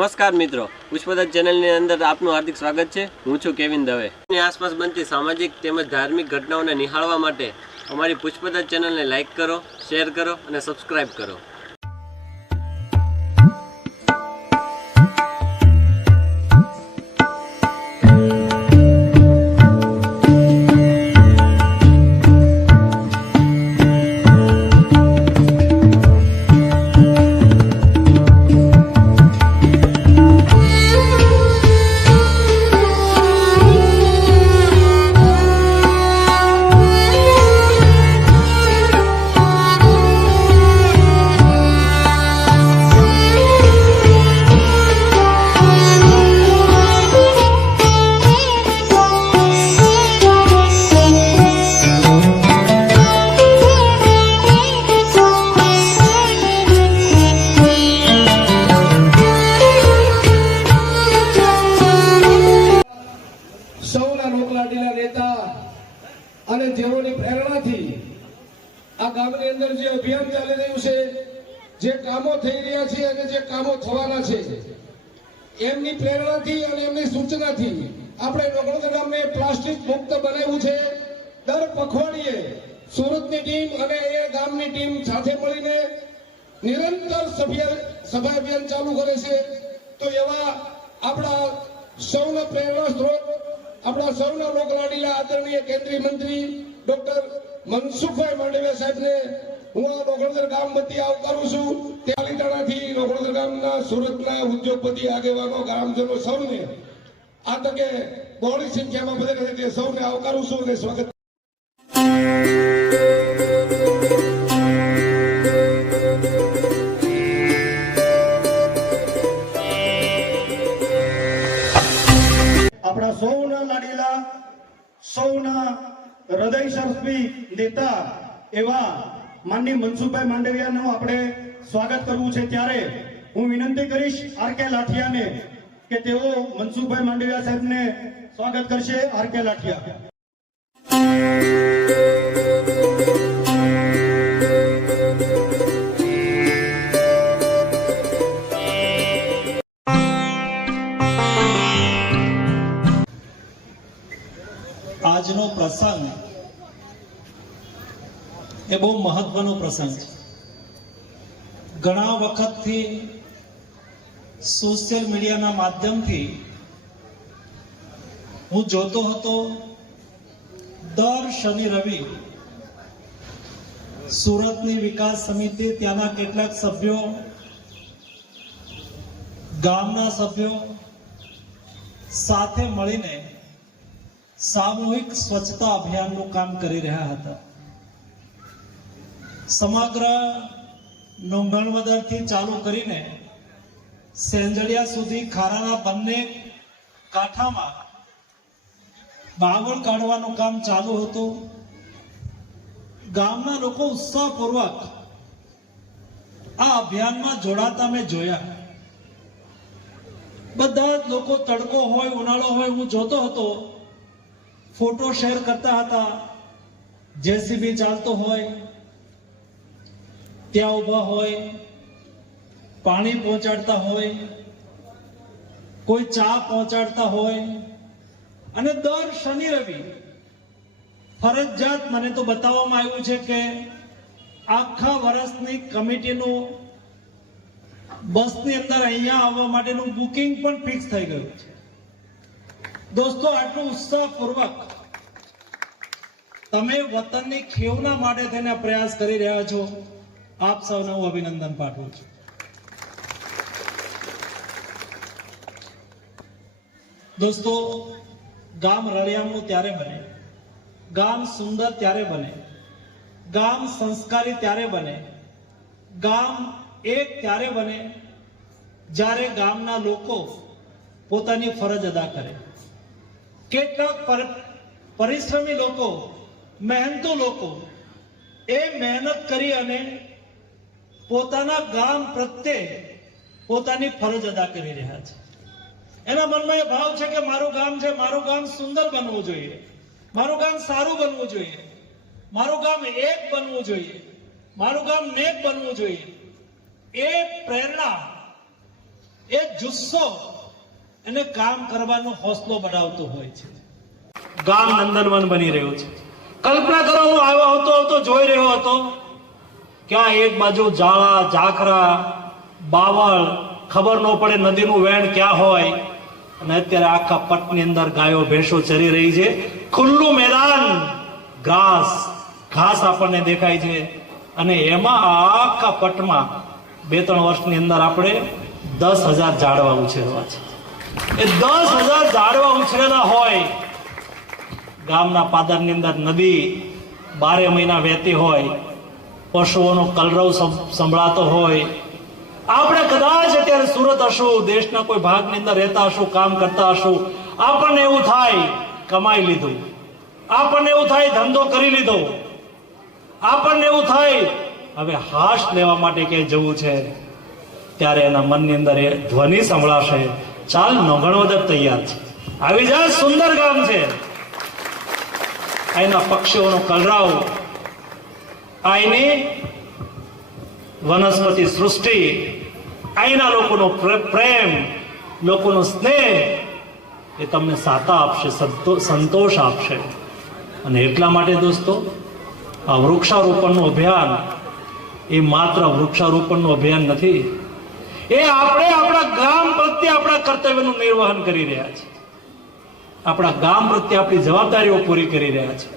નમસ્કાર મિત્રો, પુષ્પદત્ત ચેનલની અંદર આપનું હાર્દિક સ્વાગત છે। હું છું કેવિન દવે। ની આસપાસ બનતી સામાજિક તેમજ ધાર્મિક ઘટનાઓને નિહાળવા માટે અમારી પુષ્પદત્ત ચેનલને લાઇક કરો, શેર કરો અને સબસ્ક્રાઇબ કરો। અને જેઓની પ્રેરણાથી આ ગામની અંદર જે અભિયાન ચાલી રહ્યું છે, જે કામો થઈ રહ્યા છે અને જે કામો થવાના છે, એમની પ્રેરણાથી અને એમની સૂચનાથી આપણે નોકરદર ગામને પ્લાસ્ટિક મુક્ત બનાવ્યું છે। દર પખવાડિયે સુરતની ટીમ અને એ ગામની ટીમ સાથે મળીને નિરંતર સફાઈ અભિયાન ચાલુ કરે છે। તો એવા આપણા સૌના પ્રેરણા સ્ત્રોત, આપણા સૌના લોકલાડીલા આદરણીય કેન્દ્રીય મંત્રી ડોક્ટર મનસુખભાઈ માંડવિયા સાહેબને હું આ નોકરદર ગામ વતી આવકારું છું। ત્યાલીટાણાથી નોકરદર ગામના સુરતના ઉદ્યોગપતિ આગેવાનો ગ્રામજનો સૌને આ તકે બહોળી સંખ્યામાં પધાર્યા છે, સૌને આવકારું છું અને સ્વાગત। આપણા સૌના લાડીલા, સૌના હૃદય સ્પર્શી નેતા એવા માનની મનસુખભાઈ માંડવિયાનું આપણે સ્વાગત કરવું છે। ત્યારે હું વિનંતી કરીશ આર.કે. લાઠિયાને કે તેઓ મનસુખભાઈ માંડવિયા સાહેબને સ્વાગત કરશે। આર.કે. લાઠિયા। આજનો પ્રસંગ એ બહુ મહત્વનો પ્રસંગ છે। ઘણા વખતથી સોશિયલ મીડિયાના માધ્યમથી હું જોતો હતો, દર શનિ રવિ સુરતની વિકાસ સમિતિ, ત્યાંના કેટલાક સભ્યો, ગામના સભ્યો સાથે મળીને સામૂહિક સ્વચ્છતા અભિયાનનું કામ કરી રહ્યા હતા। સમગ્ર નોંગણવદરથી ચાલુ કરીને સેંજળિયા સુધી ખારાના બંને કાંઠામાં બાવળ કાઢવાનું કામ ચાલુ હતું। ગામના લોકો ઉત્સાહપૂર્વક આ અભિયાનમાં જોડાતા મેં જોયા। બધા જ લોકો, તડકો હોય, ઉનાળો હોય, હું જોતો હતો, ફોટો શેર કરતા હતા। જેસીબી ચાલતો હોય, ત્યાં ઉભા હોય, પાણી પહોંચાડતા હોય, કોઈ ચા પહોંચાડતા હોય, અને દર શનિ રવિ ફરજિયાત મને તો બતાવવામાં આવ્યું છે કે આખા વર્ષની કમિટીનું બસની અંદર અહીંયા આવવા માટેનું બુકિંગ પણ ફિક્સ થઈ ગયું છે। દોસ્તો, આટલું ઉત્સાહપૂર્વક તમે વતનની ખેવના માટે થઈને પ્રયાસ કરી રહ્યા છો, આપ સૌને હું અભિનંદન પાઠવું છું। દોસ્તો, ગામ રળિયામણું ત્યારે બને, ગામ સુંદર ત્યારે બને, ગામ સંસ્કારી ત્યારે બને, ગામ એક ત્યારે બને જ્યારે ગામના લોકો પોતાની ફરજ અદા કરે। કેટલાક પરિશ્રમી લોકો, મહેનતુ લોકો એ મહેનત કરી અને પોતાના ગામ પ્રત્યે પોતાની ફરજ અદા કરી રહ્યા છે। એના મનમાં એ ભાવ છે કે મારું ગામ છે, મારું ગામ સુંદર બનવું જોઈએ, મારું ગામ સારું બનવું જોઈએ, મારું ગામ એક બનવું જોઈએ, મારું ગામ નેક બનવું જોઈએ। એ પ્રેરણા, એ જુસ્સો એને કામ કરવાનો હોસલો બનાવતો હોય છે. ગામ નંદનવન બની રહ્યું છે. કલ્પના કરો, હું આવતો જોઈ રહ્યો હતો ક્યાં એક બાજુ જાળા, ઝાખરા, બાવળ, ખબર ન પડે નદીનું વહેણ ક્યાં હોય, અને અત્યારે આખા પટની અંદર ગાયો ભેંસો ચરી રહી છે. ખુલ્લું મેદાન, ઘાસ આપણને દેખાય છે, અને એમાં આખા પટમાં 2-3 વર્ષની અંદર આપણે 10,000 ઝાડવા ઉછેરવા છે. એ 10,000 ઝાડવા ઉછેરેલા હોય, ગામના પાદરની અંદર નદી 12 મહિના વહેતી હોય, પશુઓનો કલરવ સંભળાતો હોય. આપણે કદાચ અત્યારે સુરત હશું, દેશના કોઈ ભાગની અંદર રહેતા હશું, કામ કરતા હશું, આપણને એવું થાય કમાઈ લીધું, આપણને એવું થાય ધંધો કરી લીધો, આપણને એવું થાય હવે હાશ લેવા માટે ક્યાંય જવું છે. ત્યારે એના મનની અંદર એ ધ્વનિ સંભળાશે, ચાલ નોંગણવદર તૈયાર છે, આવી જા, સુંદર ગામ છે. અહીંના પક્ષીઓનો કલરવ, અહીંની વનસ્પતિ સૃષ્ટિ, અહીંના લોકોનો પ્રેમ, લોકોનો સ્નેહ એ તમને સાતા આપશે, સંતોષ આપશે. અને એટલા માટે દોસ્તો, આ વૃક્ષારોપણનું અભિયાન એ માત્ર વૃક્ષારોપણનું અભિયાન નથી, એ આપણે આપણા ગામ પ્રત્યે આપણા કર્તવ્યનું નિર્વહન કરી રહ્યા છીએ, આપણા ગામ પ્રત્યે આપણી જવાબદારીઓ પૂરી કરી રહ્યા છીએ.